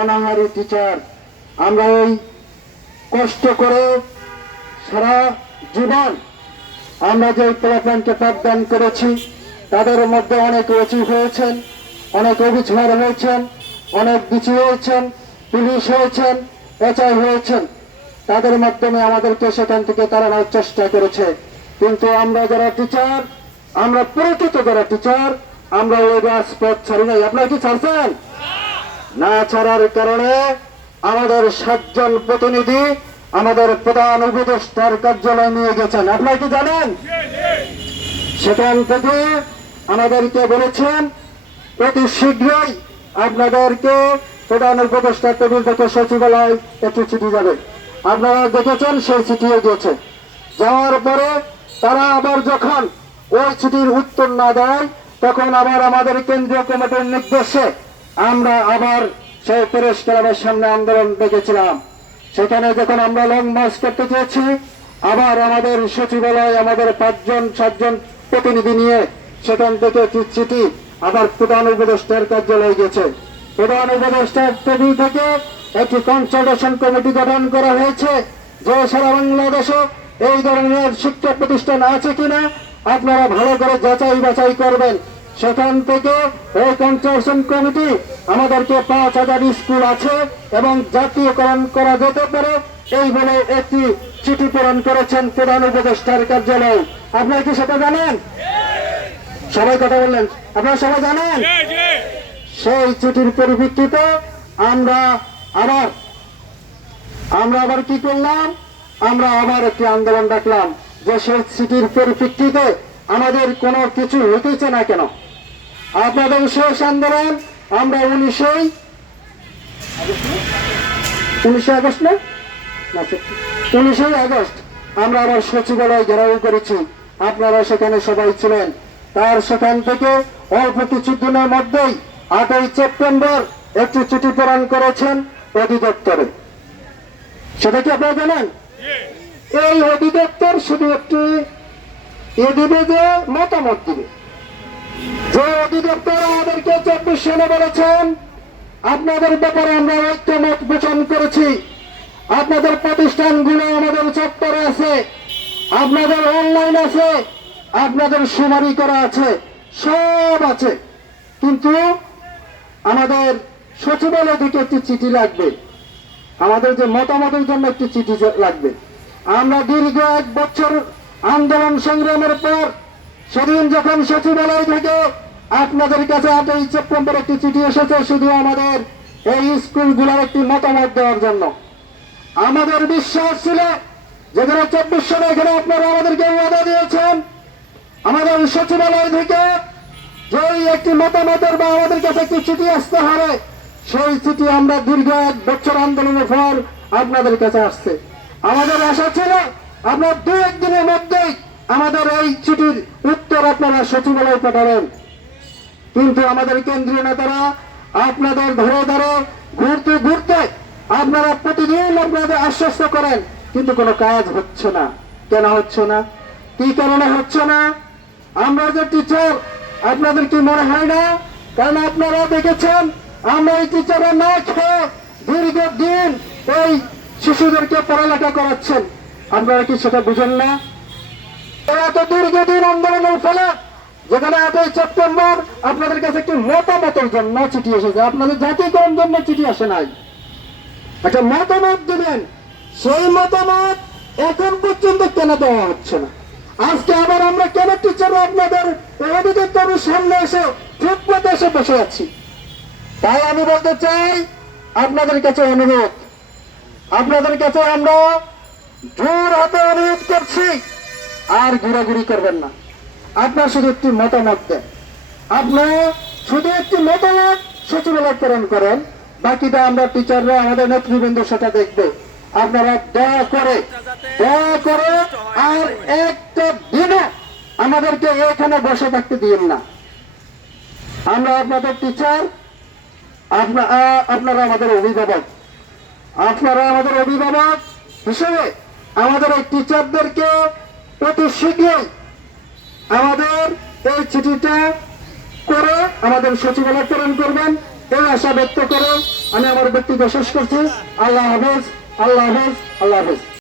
অনাহারি teacher, আমরা এই কষ্ট করে সারা জীবন আমরা যে প্লেটম্যানকে পাঠদান করেছি, তাদের মধ্যে অনেক রচি হয়েছেন, অনেক অভিচার হয়েছেন, অনেক বিচি হয়েছেন, পুলিশ হয়েছেন, এচআই হয়েছেন। তাদের মাধ্যমে আমাদেরকে সেখান থেকে তাড়ানোর চেষ্টা করেছে। কিন্তু আমরা যারা টিচার, আমরা পরিচিত যারা টিচার, আমরা ওই রাজপথ ছাড়ি নাই। আপনারা কি ছাড়ছেন? না ছাড়ার কারণে আমাদের সাতজন প্রতিনিধি আমাদের প্রধান উপদেষ্টার কার্যালয়ে নিয়ে গেছেন। আপনারা কি জানেন? সেখান থেকে আমাদেরকে বলেছেন, অতি শীঘ্রই আপনাদেরকে প্রধান উপদেষ্টার টেবিল থেকে সচিবালয় একটি চিঠি যাবে। আপনারা দেখেছেন সেই চিঠিও গিয়েছে। যাওয়ার পরে তারা আবার যখন ওই চিঠির উত্তর না দেয়, তখন আবার আমাদের কেন্দ্রীয় কমিটির নির্দেশে আমরা আবার সেই প্রেস ক্লাবের সামনে আন্দোলন ডেকেছিলাম সেখানে যখন আমরা লং মার্চ করতে চেয়েছি, আবার আমাদের সচিবালয়, আমাদের পাঁচজন, সাতজন প্রতিনিধি নিয়ে সেখান থেকে চিঠি আবার প্রধান উপদেষ্টার কার্যালয়ে গেছে। প্রধান উপদেষ্টার টেবিল থেকে একটি কনসালটেশন কমিটি গঠন করা হয়েছে যে সারা বাংলাদেশে এই ধরনের শিক্ষা প্রতিষ্ঠান আছে কিনা, আপনারা ভালো করে যাচাই বাছাই করবেন। সেখান থেকে এই কনসালটেশন কমিটি আমাদেরকে পাঁচ হাজার স্কুল আছে এবং জাতীয়করণ করা যেতে পারে এই বলে একটি চিঠি প্রেরণ করেছেন প্রধান উপদেষ্টার কার্যালয়। আপনারা কি সেটা জানেন? সবাই কথা বললেন। আপনারা সবাই জানেন? সেই চিঠির পরিপ্রেক্ষিতে আমরা আবার আমরা আবার কি করলাম? আমরা আবার একটি আন্দোলন ডাকলাম যে সেই চিঠির পরিপ্রেক্ষিতে আমাদের কোনো কিছু হইতেছে না কেন? আপনাদের শেষ আন্দোলন আমরা উনিশই উনিশে আগস্ট না? উনিশে আগস্ট আমরা আবার সচিবালয় ঘেরাও করেছি। আপনারা সেখানে সবাই ছিলেন। তার সেখান থেকে অল্প কিছু দিনের মধ্যেই আটই সেপ্টেম্বর একটি চিঠি প্রেরণ করেছেন অধিদপ্তরে। সেটা কি আপনারা জানেন? এই অধিদপ্তর শুধু একটি এ যে মতামত দিবে। যে অধিদপ্তর আমাদেরকে চব্বিশ সালে বলেছেন, আপনাদের ব্যাপারে আমরা ঐক্যমত পোষণ করেছি। আপনাদের প্রতিষ্ঠানগুলো আমাদের চত্বরে আছে, আপনাদের অনলাইন আছে, আপনাদের সুমারি করা আছে, সব আছে। কিন্তু আমাদের সচিবালয় থেকে একটি চিঠি লাগবে। আমাদের যে মতামতের জন্য একটি চিঠি লাগবে। আমরা দীর্ঘ এক বছর আন্দোলন সংগ্রামের পর সেদিন যখন সচিবালয় থেকে আপনাদের কাছে আটই সেপ্টেম্বর একটি চিঠি এসেছে, শুধু আমাদের এই স্কুলগুলোর একটি মতামত দেওয়ার জন্য। আমাদের বিশ্বাস ছিল যে যারা চব্বিশ সালে এখানে আপনারা আমাদেরকে ওয়াদা দিয়েছেন, আমাদের সচিবালয় থেকে যে একটি মতামতের বা আমাদের কাছে একটি চিঠি আসতে হবে, সেই চিঠি আমরা দীর্ঘ এক বছর আন্দোলনের পর আপনাদের কাছে আসছে। আমাদের আশা ছিল আপনার দু একদিনের মধ্যেই আমাদের এই চিঠির উত্তর আপনারা সচিবালয় পাঠাবেন। কিন্তু আমাদের কেন্দ্রীয় নেতারা আপনাদের ধরে ধরে ঘুরতে ঘুরতে আপনারা প্রতিদিন আপনাদের আশ্বস্ত করেন, কিন্তু কোনো কাজ হচ্ছে না। কেন হচ্ছে না? কি কারণে হচ্ছে না? আমরা যে টিচার আপনাদের কি মনে হয় না? কারণ আপনারা দেখেছেন, আমরা এই টিচাররা না খেয়ে দীর্ঘদিন এই শিশুদেরকে পড়ালেখা করাচ্ছেন। আপনারা কি সেটা বুঝেন না? এত দীর্ঘদিন আন্দোলনের ফলে যেখানে আটই সেপ্টেম্বর আপনাদের কাছে একটি মতামতের জন্য চিঠি এসেছে। আপনাদের জাতীয়করণ জন্য চিঠি আসে নাই। একটা মতামত দিবেন, সেই মতামত এখন পর্যন্ত কেন দেওয়া হচ্ছে না? আজকে আবার আমরা কেন টিচার আপনাদের অধিদপ্তরের সামনে এসে ফুটপাতে এসে বসে আছি? তাই আমি বলতে চাই, আপনাদের কাছে অনুরোধ। আপনাদের কাছে আমরা জোর হাতে অনুরোধ করছি। আর ঘোরাঘুরি করবেন না। আপনার শুধু একটি মতামত দেন। আপনার শুধু একটি মতামত সচিবালয় প্রেরণ করেন। বাকিটা আমরা টিচাররা, আমাদের নেতৃবৃন্দ সেটা দেখবে। আপনারা দয়া করে দয়া করে আর একটা দিনও আমাদেরকে এখানে বসে থাকতে দিন না। আমরা আপনাদের টিচার, আপনা- আপনারা আমাদের অভিভাবক। আপনারা আমাদের অভিভাবক হিসেবে আমাদের এই টিচারদেরকে অতি শীঘ্রই আমাদের এই চিঠিটা করে আমাদের সচিবালয় প্রেরণ করবেন। এই আশা ব্যক্ত করে আমি আমার বক্তব্য শেষ করছি। আল্লাহ হাফেজ আল্লাহ হাফেজ আল্লাহ হাফেজ।